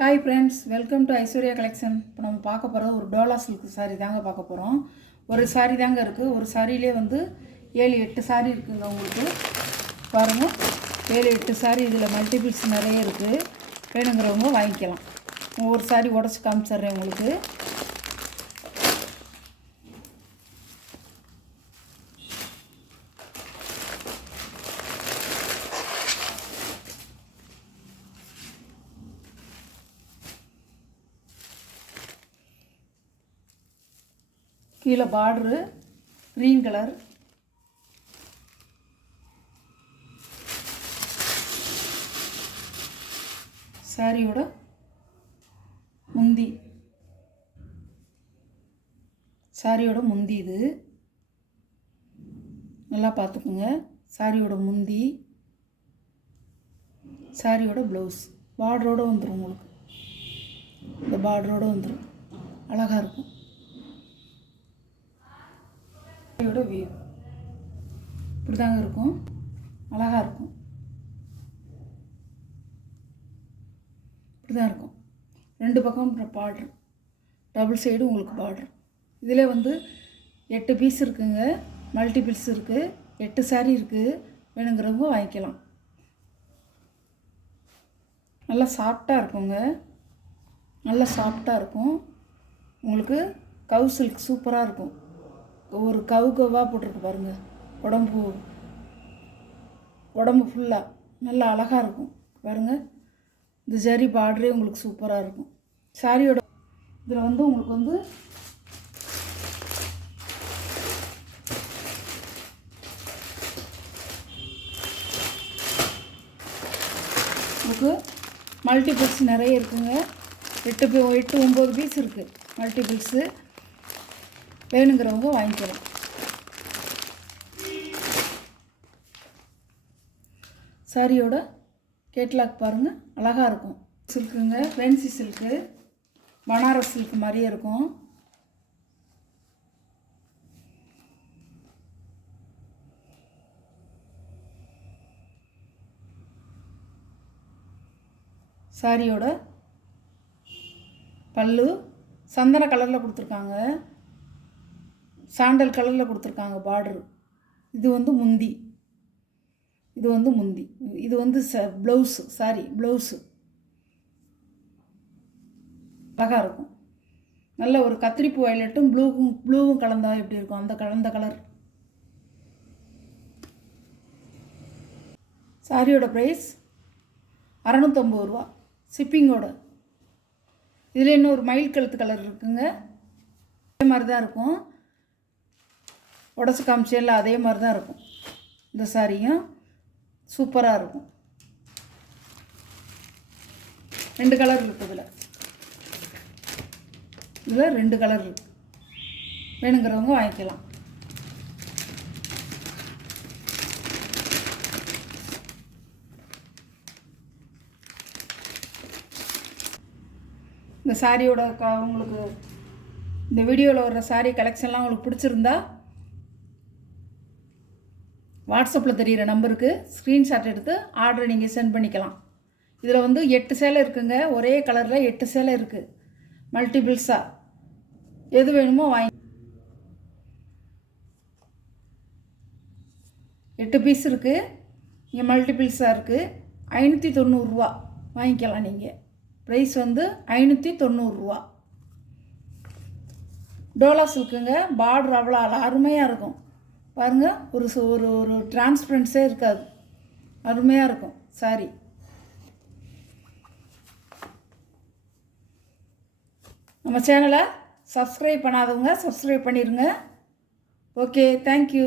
Hi friends, welcome to Aishwarya collection. இப்போ நம்ம பார்க்க போகிற ஒரு டோலா சில்க் சாரீ தாங்க பார்க்க போகிறோம். ஒரு சாரீ தாங்க இருக்குது. ஒரு சாரியிலே வந்து 7-8 சாரீ இருக்குதுங்க. உங்களுக்கு பாருங்கள், 7-8 சாரீ. இதில் மல்டிபிள்ஸ் நிறைய இருக்குது. வேணுங்கிறவங்க வாங்கிக்கலாம். ஒவ்வொரு சாரீ உடச்சி காமிச்சிட்றேன் உங்களுக்கு. கீழே பார்டரு க்ரீன் கலர், சாரியோட முந்தி, சாரியோட முந்தி இது நல்லா பார்த்துக்குங்க. சாரியோட முந்தி, சாரியோட ப்ளவுஸ் பார்டரோடு வந்துடும். உங்களுக்கு இந்த பார்டரோடு வந்துடும், அழகாக இருக்கும். சாரியோட வியூ இப்படி தாங்க இருக்கும், அழகாக இருக்கும். இப்படி தான் இருக்கும். ரெண்டு பக்கம் பார்டர், டபுள் சைடு உங்களுக்கு பார்டர். இதில் வந்து 8 பீஸ் இருக்குங்க. மல்டிபிள்ஸ் இருக்குது. 8 சாரீ இருக்குது. வேணுங்கிறவங்க வாங்கிக்கலாம். நல்லா சாஃப்டாக இருக்குங்க. நல்லா சாஃப்டாக இருக்கும். உங்களுக்கு கவு சில்க் சூப்பராக இருக்கும். ஒரு கவுவாக போட்டிருக்கு பாருங்கள். உடம்பு ஃபுல்லாக நல்லா அழகாக இருக்கும் பாருங்கள். இந்த ஜரி பார்டரே உங்களுக்கு சூப்பராக இருக்கும். சாரியோட இதில் வந்து உங்களுக்கு வந்து உங்களுக்கு மல்டிபிள்ஸ் நிறைய இருக்குங்க. 8-9 பீஸ் இருக்குது மல்டிபிள்ஸு. வேணுங்கிறவங்க வாங்கிக்கலாம். சாரியோட கேட்லாக் பாருங்கள், அழகாக இருக்கும். சில்க்குங்க, ஃபேன்சி சில்க்கு, பனாரஸ் சில்க் மாதிரியே இருக்கும். சாரியோட பல்லு சந்தன கலரில் கொடுத்துருக்காங்க, சாண்டல் கலரில் கொடுத்துருக்காங்க பார்டரு. இது வந்து முந்தி, இது வந்து முந்தி, இது வந்து ப்ளவுஸு. சாரி ப்ளவுஸு அழகாக இருக்கும். நல்ல ஒரு கத்திரிப்பூ வயலட்டும் ப்ளூவும் கலந்தா எப்படி இருக்கும், அந்த கலர். சாரியோட ப்ரைஸ் 650 ரூபா ஷிப்பிங்கோட. இதில் இன்னும் மயில் கழுத்து கலர் இருக்குங்க. அதே மாதிரி தான் இருக்கும். உடச்சி காமிச்சேல்ல, அதே மாதிரி தான் இருக்கும். இந்த சாரியும் சூப்பராக இருக்கும். 2 கலர் இருக்குது. இதில் 2 கலர் இருக்குது. வேணுங்கிறவங்க வாங்கிக்கலாம். இந்த சாரியோட உங்களுக்கு இந்த வீடியோவில் வர்ற சாரீ கலெக்ஷன்லாம் உங்களுக்கு பிடிச்சிருந்தா வாட்ஸ்அப்பில் தெரிகிற நம்பருக்கு ஸ்க்ரீன்ஷாட் எடுத்து ஆர்டரை நீங்கள் சென்ட் பண்ணிக்கலாம். இதில் வந்து 8 சேலை இருக்குங்க. ஒரே கலரில் 8 சேலை இருக்குது. மல்டிபிள்ஸாக எது வேணுமோ வாங்கி 8 பீஸ் இருக்குது. இங்கே மல்டிபிள்ஸாக இருக்குது. 590 ரூபா வாங்கிக்கலாம் நீங்கள். ப்ரைஸ் வந்து 590 ரூபா. டோலா சில்க்குங்க. பார்டர் அவ்வளோ அருமையாக இருக்கும் பாருங்கள். ஒரு டிரான்ஸ்பரன்ஸே இருக்காது, அருமையாக இருக்கும் சாரி. நம்ம சேனலை சப்ஸ்கிரைப் பண்ணாதவங்க சப்ஸ்கிரைப் பண்ணிடுங்க. Okay, thank you.